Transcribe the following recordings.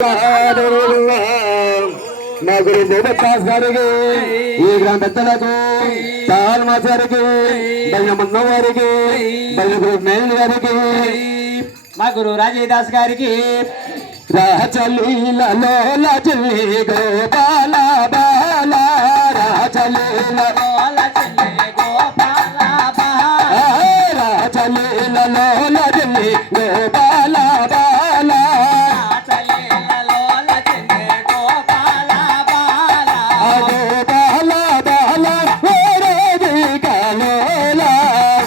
మా గురు దేవదాస్ గారికి ఈ గ్రామ పెద్దలకు తాల్మాస్ గారికి బల్లమన్న వారికి బల్ల గురు మేల్ గారికి మా గురు రాజేదాస్ గారికి రాచలీలలో లచలి గోపాల బాల రాచలీలలో లచలి గోపాల బాల రాచలీలలో లచలి గోపాల బాల రాచలీలలో లచలి గోపాల బాల గోపాల బాల ఓరేది కలోల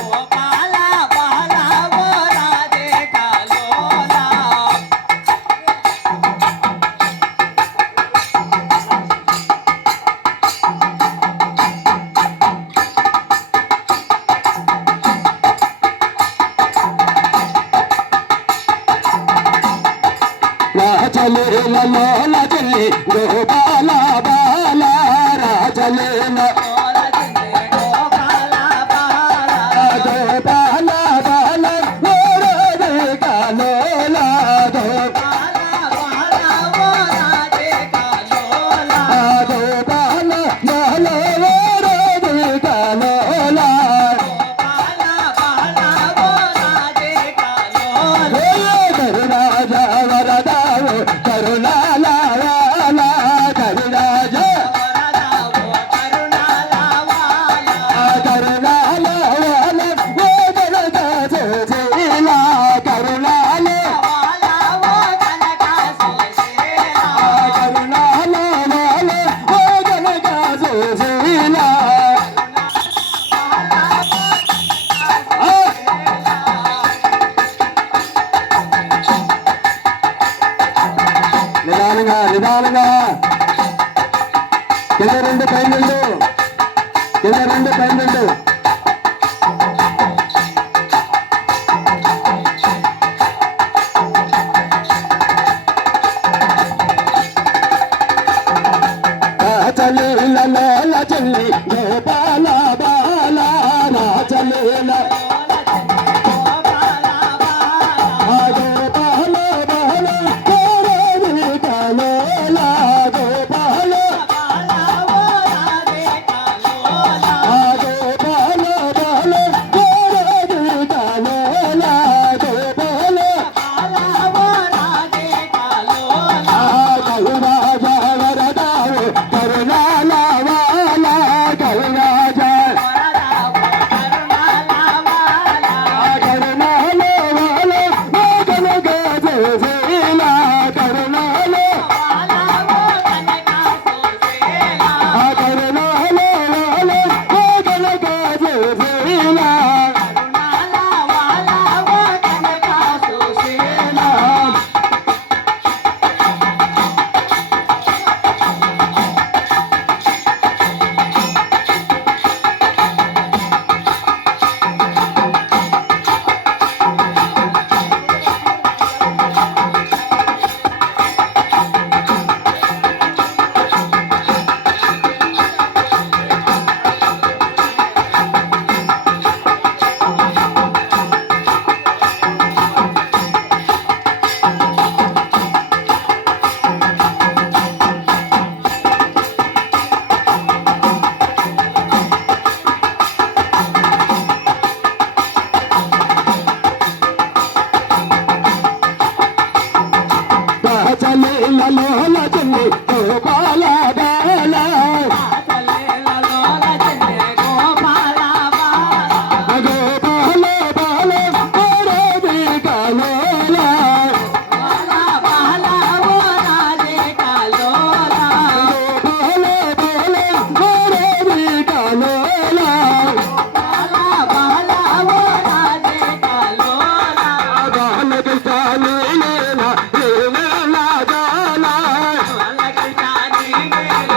గోపాల బాల ఓరాదే కలోల రాచలీలలో లచలి గోపాల బాల రాచలీల గోపాల బాల గోపాల బాల ఓరాదే కలోల గోపాల బాల ఓరాదే కలోల గోపాల బాల ఓరాదే కలోల గోపాల బాల ఓరాదే కలోల కరుణాజ వరదావు కరుణాల వాల కరుణాజ వరదావు కరుణాల వాల కరుణాల వాల ఓదనక సుశీల కరుణాల వాల ఓదనక సుశీల కరుణాల వాల ఓదనక సుశీల నిదానంగా నిదానంగా కింద రెండు పైన రెండు రాచలీలలో లచలి గోపాల బాల రాచలీల గోపాల బాల ఓరాది కలోల గోపాల బాల ఓరాది కలోల గోపాల బాల ఓరాది కలోల గోపాల బాల ఓరాది కలోల కరుణాజ వరదావు కరుణాల వాల కరుణాజ వరదావు కరుణాల వాల కరుణాల వాల ఓగనక సుశీల కరుణాల వాల ఓగనక సుశీల కరుణాల వాల ఓగనక సుశీల కరుణాల వాల ఓగనక సుశీల రాచలీలలో లచలి గోపాల బాల రాచలీలలో లచలి గోపాల బాల గోపాల బాల ఓరాది కలోల గోపాల బాల ఓరాది కలోల గోపాల బాల ఓరాది కలోల గోపాల బాల ఓరాది కలోల బాలకి చాలీలేల లేల జాల బాలకి చాలీలేల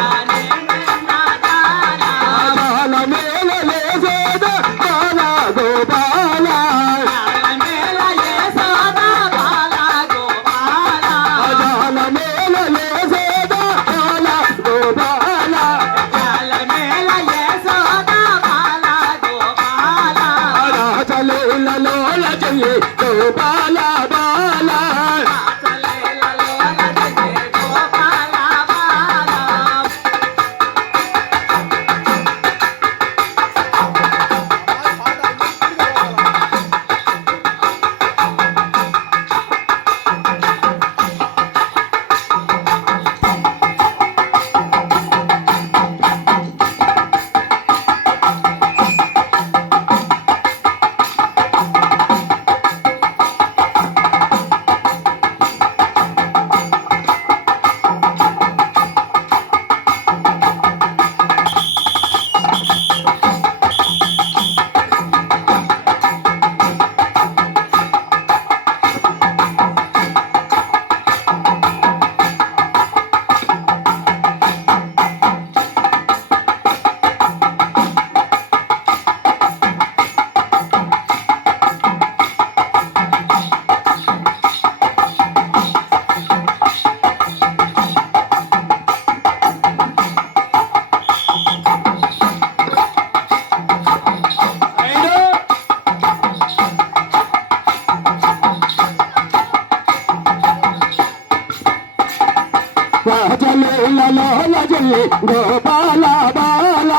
చెల్లి గోపాల బాల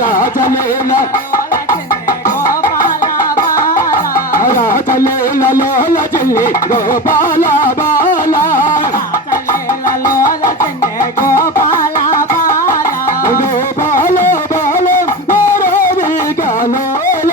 రాజలీల రాజలీలలో చెల్లి గోపాల బాల గోపాల బాల రాధికలోల